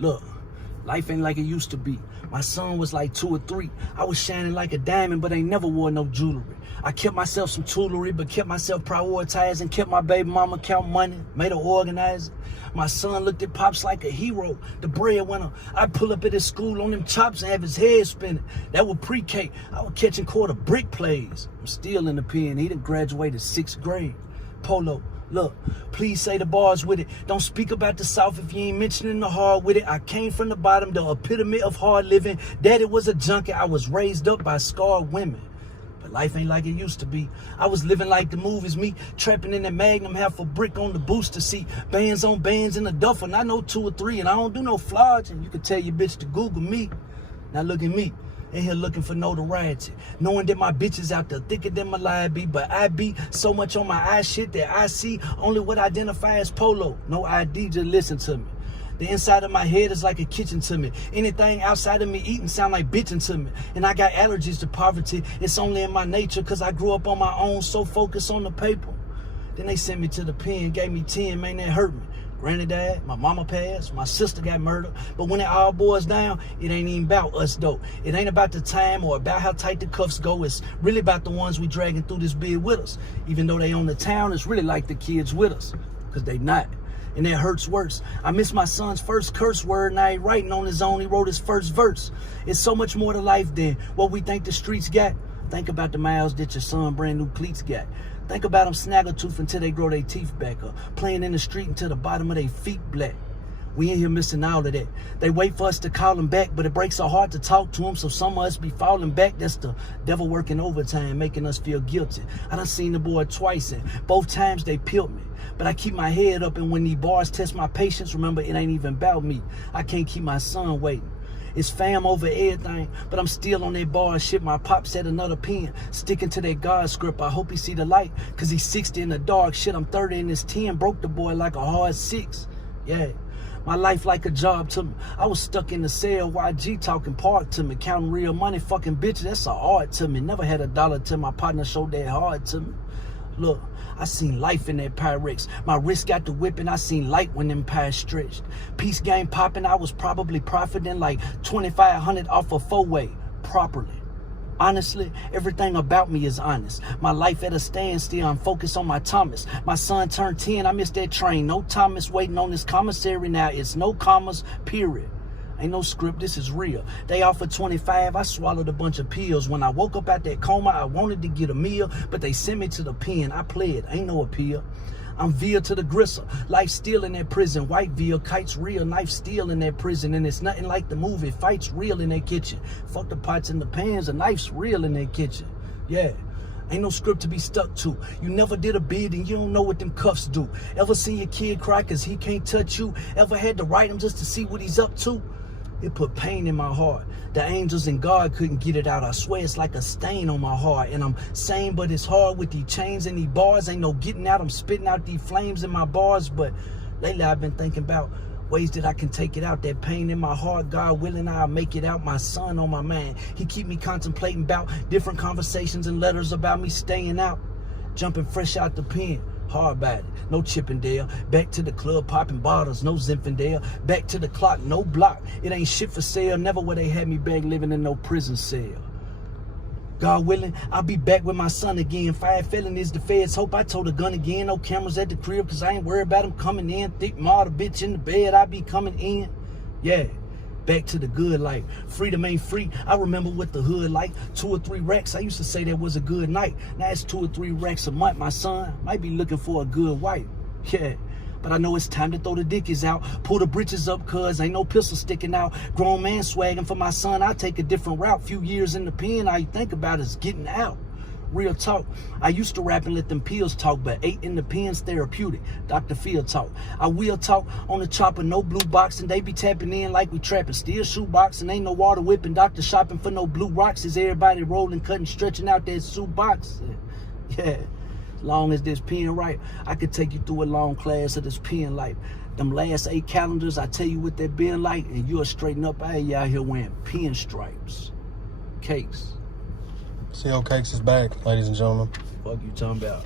Look, life ain't like it used to be. My son was like 2 or 3. I was shining like a diamond, but ain't never wore no jewelry. I kept myself some toolery, but kept myself prioritizing, kept my baby mama count money, made her organize. My son looked at Pops like a hero, the breadwinner. I'd pull up at his school on them chops and have his head spinning. That was pre-K. I was catching quarter brick plays. I'm still in the pen. He done graduated 6th grade. Polo, look, please say the bars with it. Don't speak about the South if you ain't mentioning the hard with it. I came from the bottom, the epitome of hard living. Daddy was a junkie. I was raised up by scarred women. But life ain't like it used to be. I was living like the movies, me trapping in that Magnum, half a brick on the booster seat, bands on bands in the duffel, and I know 2 or 3, and I don't do no flogging. You can tell your bitch to Google me. Now look at me, in here looking for notoriety, knowing that my bitch is out there thicker than my lie be, but I be so much on my eye shit that I see only what I identify as polo. No ID, just listen to me. The inside of my head is like a kitchen to me. Anything outside of me eating sound like bitching to me. And I got allergies to poverty. It's only in my nature because I grew up on my own, so focused on the paper. Then they sent me to the pen, gave me 10, man, that hurt me. Granny died, my mama passed, my sister got murdered. But when it all boils down, it ain't even about us though. It ain't about the time or about how tight the cuffs go. It's really about the ones we dragging through this bid with us. Even though they own the town, it's really like the kids with us, because they not. And that hurts worse. I miss my son's first curse word, and I ain't writing on his own. He wrote his first verse. It's so much more to life than what we think the streets got. Think about the miles that your son brand new cleats got. Think about them snaggletooth until they grow their teeth back up, playing in the street until the bottom of their feet black. We in here missing all of that. They wait for us to call them back, but it breaks our heart to talk to them, so some of us be falling back. That's the devil working overtime, making us feel guilty. I done seen the boy twice, and both times they peeled me. But I keep my head up, and when these bars test my patience, remember, it ain't even about me. I can't keep my son waiting. It's fam over everything, but I'm still on that bar shit. My pop said another pen, sticking to that God script. I hope he see the light, cause he's 60 in the dark. Shit, I'm 30 and this 10 broke the boy like a hard 6. Yeah. My life like a job to me. I was stuck in the cell, YG talking park to me, counting real money, fucking bitches, that's an art to me. Never had a dollar till my partner showed that hard to me. Look, I seen life in that Pyrex. My wrist got the whip and I seen light when them pies stretched. Peace game popping, I was probably profiting like 2,500 off a 4-way properly. Honestly, everything about me is honest. My life at a standstill, I'm focused on my Thomas. My son turned 10, I missed that train. No Thomas waiting on this commissary now. It's no commas, period. Ain't no script, this is real. They offered 25, I swallowed a bunch of pills. When I woke up out that coma, I wanted to get a meal, but they sent me to the pen. I pled, ain't no appeal. I'm veer to the gristle. Life still in that prison. White veal, kites real. Knife still in that prison. And it's nothing like the movie. Fights real in that kitchen. Fuck the pots and the pans. The knife's real in that kitchen. Yeah. Ain't no script to be stuck to. You never did a bid and you don't know what them cuffs do. Ever seen your kid cry cause he can't touch you? Ever had to write him just to see what he's up to? It put pain in my heart. The angels and God couldn't get it out. I swear it's like a stain on my heart. And I'm sane, but it's hard with these chains and these bars. Ain't no getting out. I'm spitting out these flames in my bars. But lately I've been thinking about ways that I can take it out. That pain in my heart, God willing, I'll make it out. My son on my mind. He keep me contemplating about different conversations and letters about me staying out. Jumping fresh out the pen. Hard body, no Chippendale. Back to the club, popping bottles, no Zinfandel. Back to the clock, no block. It ain't shit for sale. Never where they had me back living in no prison cell. God willing, I'll be back with my son again. 5 felonies, the feds hope I told a gun again. No cameras at the crib, cause I ain't worried about him coming in. Thick martyr bitch in the bed, I be coming in. Yeah. Back to the good life. Freedom ain't free. I remember what the hood like. 2 or 3 racks. I used to say that was a good night. Now it's 2 or 3 racks a month. My son might be looking for a good wife. Yeah. But I know it's time to throw the dickies out. Pull the britches up, cuz ain't no pistol sticking out. Grown man swagging for my son. I take a different route. Few years in the pen, all you think about is getting out. Real talk. I used to rap and let them pills talk, but 8 in the pen's therapeutic. Dr. Field talk. I will talk on the chopper, no blue box, and they be tapping in like we trapping. Still shoebox and ain't no water whipping. Doctor shopping for no blue rocks. Is everybody rolling, cutting, stretching out that suit box? Yeah. As long as this pen right, I could take you through a long class of this pen life. Them last 8 calendars, I tell you what that been like, and you'll straighten up. Hey, out here wearing pin stripes. Cakes. CO Cakes is back, ladies and gentlemen. Fuck you talking about?